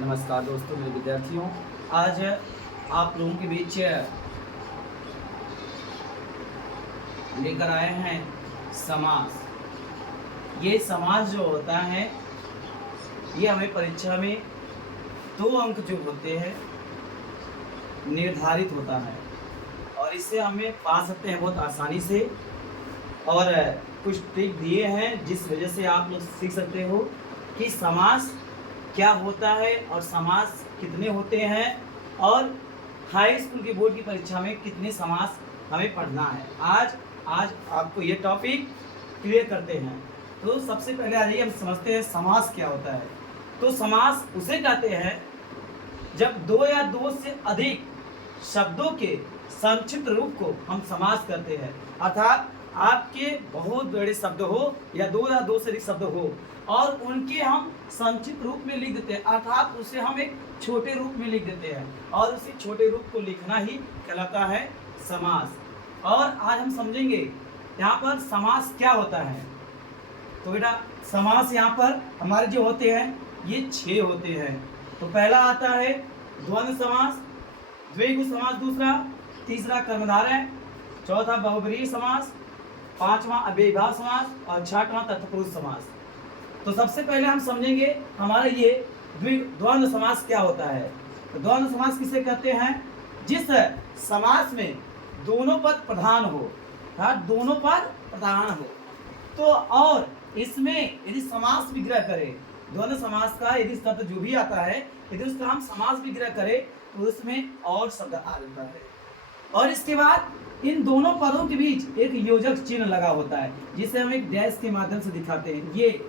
नमस्कार दोस्तों, मेरे विद्यार्थियों। आज आप लोगों के बीच लेकर आए हैं समास। ये समास जो होता है ये हमें परीक्षा में 2 अंक जो होते हैं निर्धारित होता है और इससे हमें पा सकते हैं बहुत आसानी से। और कुछ ट्रिक दिए हैं जिस वजह से आप लोग सीख सकते हो कि समास क्या होता है और समास कितने होते हैं और हाई स्कूल की बोर्ड की परीक्षा में कितने समास हमें पढ़ना है। आज आपको ये टॉपिक क्लियर करते हैं। तो सबसे पहले आ जाइए, हम समझते हैं समास क्या होता है। तो समास उसे कहते हैं जब 2 या 2 से अधिक शब्दों के संक्षिप्त रूप को हम समास करते हैं। अर्थात आपके बहुत बड़े शब्द हो या 2 या 2 से अधिक शब्द हो और उनके हम संक्षिप्त रूप में लिख देते हैं, अर्थात उसे हम एक छोटे रूप में लिख देते हैं और उसी छोटे रूप को लिखना ही कहलाता है समास। और आज हम समझेंगे यहाँ पर समास क्या होता है। तो बेटा समास यहाँ पर हमारे जो होते हैं ये 6 होते हैं। तो पहला आता है द्वंद्व समास, द्विगु समास दूसरा, तीसरा कर्मधारय, चौथा बहुब्रीहि समास, 5वां अव्ययीभाव समास और 6वां तत्पुरुष समास। तो सबसे पहले हम समझेंगे हमारा ये द्वंद्व समास क्या होता है। तो द्वंद्व समास किसे कहते हैं? जिस समास में दोनों पद प्रधान हो, दोनों पद प्रधान हो। तो और इसमें यदि समास विग्रह करे, द्वंद्व समास का यदि शब्द जो भी आता है यदि उसका हम समास विग्रह करें तो उसमें और शब्द आ जाता है। और इसके बाद इन दोनों पदों के बीच एक योजक चिन्ह लगा होता है जिसे हम एक डैश के माध्यम से दिखाते हैं। ये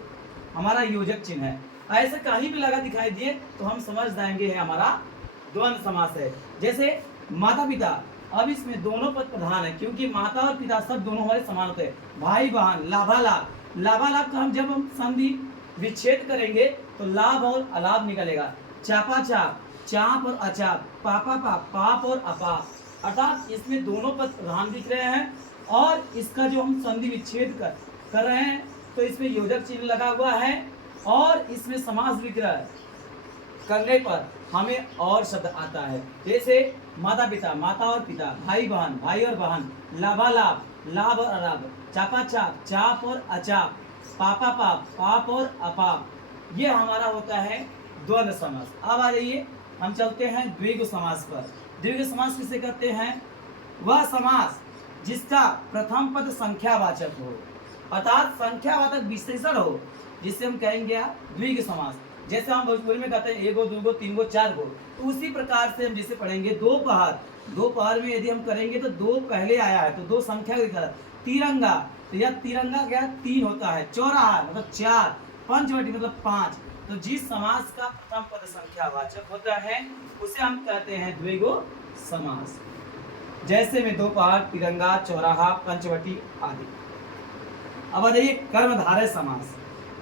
हमारा योजक चिन्ह है। ऐसे कहीं भी लगा दिखाई दिए तो हम समझ जाएंगे है हमारा द्वंद्व समास है। जैसे माता पिता, अब इसमें दोनों पद प्रधान है क्योंकि माता और पिता सब दोनों हमारे समान होते हैं। भाई बहन, लाभालाभ, लाभालाभ का हम जब हम संधि विच्छेद करेंगे तो लाभ और अलाभ निकलेगा। चापा चाप, चाप और अचाप, पापा पाप, पाप और अपाप। अर्थात इसमें दोनों पद प्रधान दिख रहे हैं और इसका जो हम संधि विच्छेद कर रहे हैं तो इसमें योजक चिन्ह लगा हुआ है और इसमें समास विग्रह करने पर हमें और शब्द आता है। जैसे माता पिता, माता और पिता, भाई बहन, भाई और बहन, लाभालाभ, लाभ और अलाभ, चापा चाप, चाप और अचाप, पापा पाप, पाप और अपाप। ये हमारा होता है द्वंद्व समास। अब आ जाइए हम चलते हैं द्विगु समास पर। द्विगु समास किसे कहते हैं? वह समास जिसका प्रथम पद संख्यावाचक हो, अर्थात संख्यावाचक विशेषण हो, जिससे हम कहेंगे द्विगु समास। जैसे हम भोजपुरी में कहते हैं 1 गो 2 गो 3 गो 4 गो, तो उसी प्रकार से हम जिसे पढ़ेंगे दोपहर में यदि हम करेंगे तो 2 पहले आया है तो 2 संख्या की तरह। तिरंगा, तो यह तिरंगा क्या 3 होता है। चौराहा मतलब 4, पंचवटी मतलब 5। तो जिस समास का प्रथम पद संख्यावाचक होता है उसे हम कहते हैं द्विगु समास। जैसे में दोपहर, तिरंगा, चौराहा, पंचवटी आदि। अब आ जाइए कर्मधारय समास।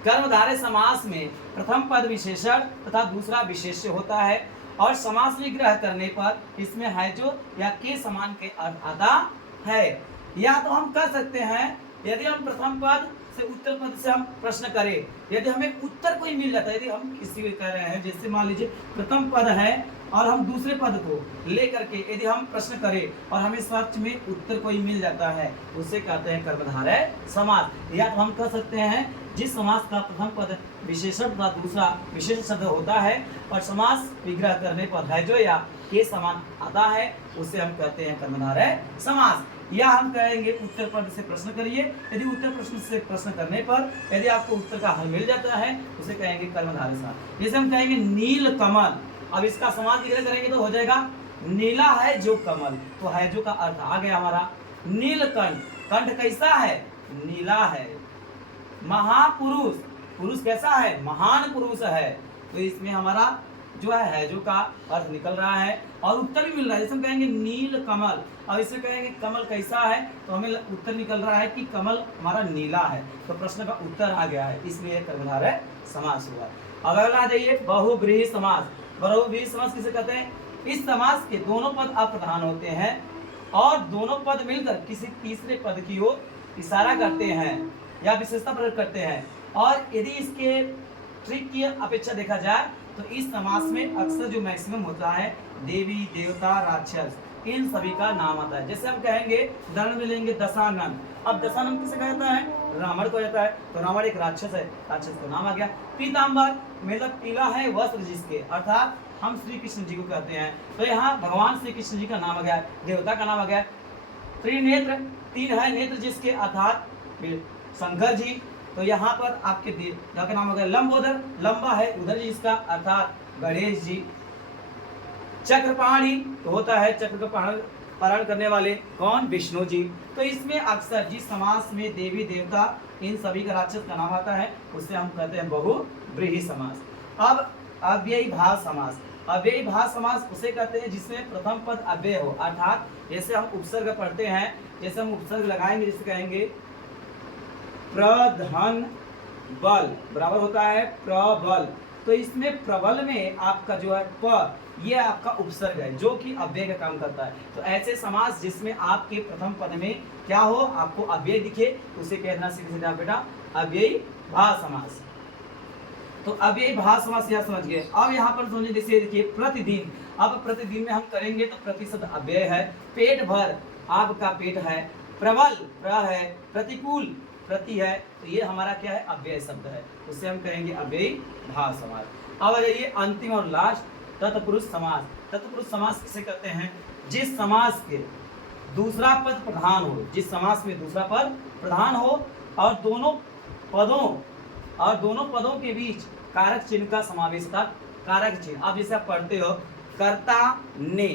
कर्मधारय समास में प्रथम पद विशेषण तथा दूसरा विशेष्य होता है और समास विग्रह करने पर इसमें है जो या के समान के अर्थ आता है। या तो हम कह सकते हैं यदि हम प्रथम पद से उत्तर पद से हम प्रश्न करें, यदि हमें उत्तर कोई मिल जाता है, यदि हम किसी को कह रहे हैं जैसे मान लीजिए प्रथम पद है और हम दूसरे पद को लेकर के यदि हम प्रश्न करें और हमें सच में उत्तर कोई मिल जाता है उसे कहते हैं कर्मधारय समास। या तो हम कह सकते हैं जिस समास का प्रथम पद विशेषण तथा दूसरा विशेष शब्द होता है और समास विग्रह करने पर है जो या के समान आता है उसे हम कहते हैं कर्मधारय समास। या हम कहेंगे उत्तर पद से प्रश्न करिए, यदि उत्तर प्रश्न से प्रश्न करने पर यदि आपको उत्तर का हल मिल जाता है उसे कहेंगे कर्मधारय समास। जैसे हम कहेंगे नील कमल, अब इसका समास विग्रह करेंगे तो हो जाएगा नीला है जो कमल, तो है जो का अर्थ आ गया हमारा नीलकंठ। कंठ कैसा है? नीला है। महापुरुष, पुरुष कैसा है? महान पुरुष है। तो इसमें हमारा जो है जो का अर्थ निकल रहा है और उत्तर भी मिल रहा है। जैसे हम कहेंगे नील कमल, अब इसमें कहेंगे कमल कैसा है तो हमें उत्तर निकल रहा है कि कमल हमारा नीला है, तो प्रश्न का उत्तर आ गया है, इसलिए कर्मधारय समास हुआ। अब अगला आ जाइए बहुब्रीहि समास। बहुब्रीहि समास किसे कहते हैं? इस समास के दोनों पद अप्रधान होते हैं और दोनों पद मिलकर किसी तीसरे पद की ओर इशारा करते हैं या विशेषता प्रकट करते हैं। और यदि इसके ट्रिक की अपेक्षा देखा जाए तो इस समास में अक्सर जो मैक्सिमम होता है देवी देवता राक्षस इन सभी का नाम आता है। जैसे हम कहेंगे उदाहरण में लेंगे दशानन। अब दशानन किसे कहा जाता है? रावण को जाता है। तो रावण एक राक्षस है, राक्षस का नाम आ गया। पीताम्बर मतलब पीला है वस्त्र जिसके, अर्थात हम श्री कृष्ण जी को कहते हैं। तो यहाँ भगवान श्री कृष्ण जी का नाम आ गया, देवता का नाम आ गया। त्रिनेत्र तीन है नेत्र जिसके, अर्थात शंकर जी। तो यहाँ पर आपके देवता का नाम हो गया लंबोदर, लंबा है उधर जिसका, अर्थात गणेश जी। चक्रपाणी तो होता है चक्र का पारण करने वाले, कौन? विष्णु जी। तो इसमें अक्सर जिस समास में देवी देवता इन सभी का राक्षस का नाम आता है उसे हम कहते हैं बहुव्रीहि समास। अब अव्ययीभाव समास। अव्ययीभाव समास उसे कहते हैं जिसमें प्रथम पद अव्यय हो, अर्थात जैसे हम उपसर्ग पढ़ते हैं, जैसे हम उपसर्ग लगाएंगे जैसे कहेंगे प्रधन बल बराबर होता है प्रबल। तो इसमें प्रबल में आपका जो है प, ये आपका उपसर्ग है जो कि अव्यय का काम करता है। तो ऐसे समास जिसमें आपके प्रथम पद में क्या हो, आपको अव्यय दिखे, उसे कहना सीधे सीधा बेटा अव्ययीभाव समास। तो अव्ययीभाव समास यह समझ गए। अब यहाँ पर समझिए, जैसे देखिए प्रतिदिन। अब प्रतिदिन में हम करेंगे तो प्रतिशत अव्यय है। पेट भर आपका पेट है। प्रबल प्र है, प्रतिकूल प्रति है, तो ये हमारा क्या है? अव्यय शब्द है, उससे हम कहेंगे अव्ययीभाव समास। अब आ जाइए अंतिम और लास्ट, तत्पुरुष समास। तत्पुरुष समास किसे कहते हैं? जिस समास के दूसरा पद प्रधान हो, जिस समास में दूसरा पद प्रधान हो और दोनों पदों के बीच कारक चिन्ह का समावेश था। कारक चिन्ह अब जैसे आप पढ़ते हो कर्ता ने,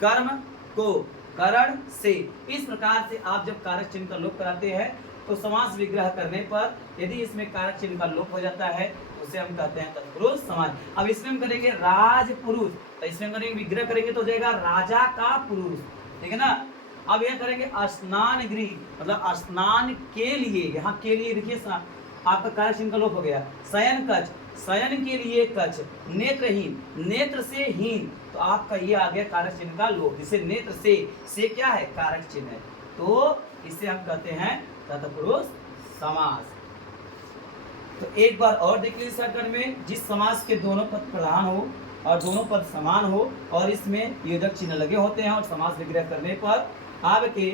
कर्म को, करण से, इस प्रकार से आप जब कारक चिन्ह का लोप कराते हैं तो समास विग्रह करने पर यदि इसमें कारक चिन्ह का लोप हो जाता है उसे हम कहते हैं तत्पुरुष समास। अब इसमें हम करेंगे राजपुरुष, तो इसमें करेंगे विग्रह करेंगे तो हो जाएगा राजा का पुरुष, ठीक है ना। अब यह करेंगे स्नान गृह, मतलब स्नान के लिए, यहाँ के लिए देखिए आपका कारक चिन्ह का लोप हो गया। शयन कक्ष, शयन के लिए कक्ष। नेत्रहीन, नेत्र से हीन, तो आपका ये आ गया कारक चिन्ह का लोप। जिसे नेत्र से क्या है? कारक चिन्ह है, तो इसे हम कहते हैं तत्पुरुष समास। तो एक बार और देख लीजिए शॉर्टकट में, जिस समास के दोनों पद प्रधान हो और दोनों पद समान हो और इसमें योजक चिन्ह लगे होते हैं और समास विग्रह करने पर आपके,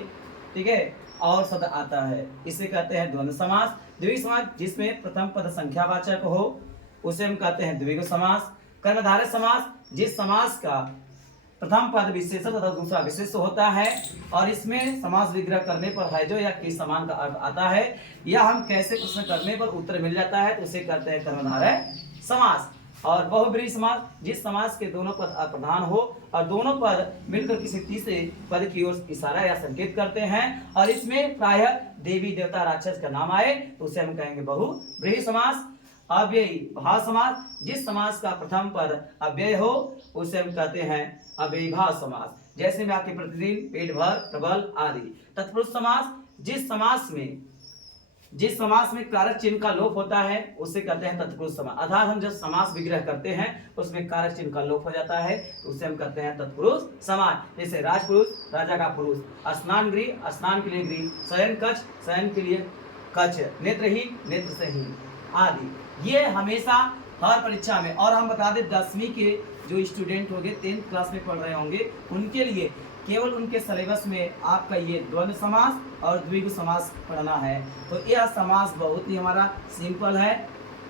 ठीक है, और शब्द आता है, इसे कहते हैं द्वंद्व समास। द्विगु समास जिसमें प्रथम पद संख्यावाचक हो उसे हम कहते हैं द्विगु समास। कर्मधारय समास जिस समास का प्रथम पद विशेषण तथा दूसरा विशेष होता है और इसमें समास विग्रह करने पर है जो या किस समान का अर्थ आता है, या हम कैसे प्रश्न करने पर उत्तर मिल जाता है, तो उसे कहते हैं कर्मधारय समास। और बहुव्रीहि समास जिस समास के दोनों पद अप्रधान हो और दोनों पद मिलकर किसी तीसरे पद की ओर इशारा या संकेत करते हैं और इसमें प्रायः देवी देवता राक्षस का नाम आए तो उसे हम कहेंगे बहुव्रीहि समास। अव्ययीभाव समास जिस समास का प्रथम पद अव्यय हो उसे हम कहते हैं अव्ययीभाव समास, जैसे में आपके प्रतिदिन, पेट भर, प्रबल आदि। तत्पुरुष समास जिस समास में कारक चिन्ह का लोप होता है उसे कहते हैं तत्पुरुष समास। अर्थात हम जब समास विग्रह करते हैं उसमें कारक चिन्ह का लोप हो जाता है तो उसे हम कहते हैं तत्पुरुष समास। जैसे राजपुरुष, राजा का पुरुष। स्नान गृह, स्नान के लिए गृह। शयन कक्ष, शयन के लिए कक्ष। नेत्रहीन, नेत्र से हीन आदि। ये हमेशा हर परीक्षा में, और हम बता दें 10वीं के जो स्टूडेंट होंगे 10th क्लास में पढ़ रहे होंगे उनके लिए केवल उनके सिलेबस में आपका ये द्वंद्व समास और द्विगु समास पढ़ना है। तो यह समास बहुत ही हमारा सिंपल है,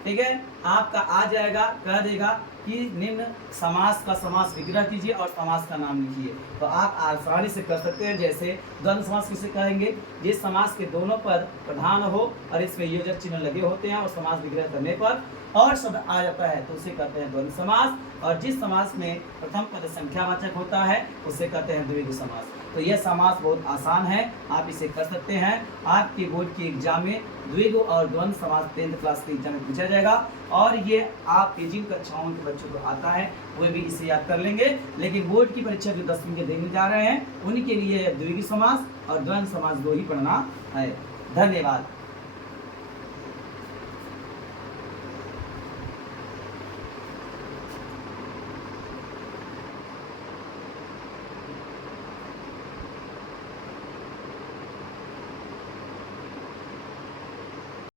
ठीक है, आपका आ जाएगा, कह देगा कि निम्न समास का समास विग्रह कीजिए और समास का नाम लिखिए, तो आप आसानी से कर सकते हैं। जैसे द्वंद्व समास किसे कहेंगे? जिस समास के दोनों पद प्रधान हो और इसमें योजक चिन्ह लगे होते हैं और समास विग्रह करने पर और शब्द आ जाता है तो उसे कहते हैं द्वंद्व समास। और जिस समास में प्रथम पद संख्यावाचक होता है उसे कहते हैं द्विगु समास। तो यह समास बहुत आसान है, आप इसे कर सकते हैं। आपकी बोर्ड की एग्जाम में द्विगु और द्वंद्व समास 10th क्लास के एग्जाम में पूछा जाएगा और ये आपके जिन कक्षाओं के बच्चों को आता है वे भी इसे याद कर लेंगे। लेकिन बोर्ड की परीक्षा जो 10वीं के देने जा रहे हैं उनके लिए द्विगु समास और द्वंद्व समास दो ही पढ़ना है। धन्यवाद।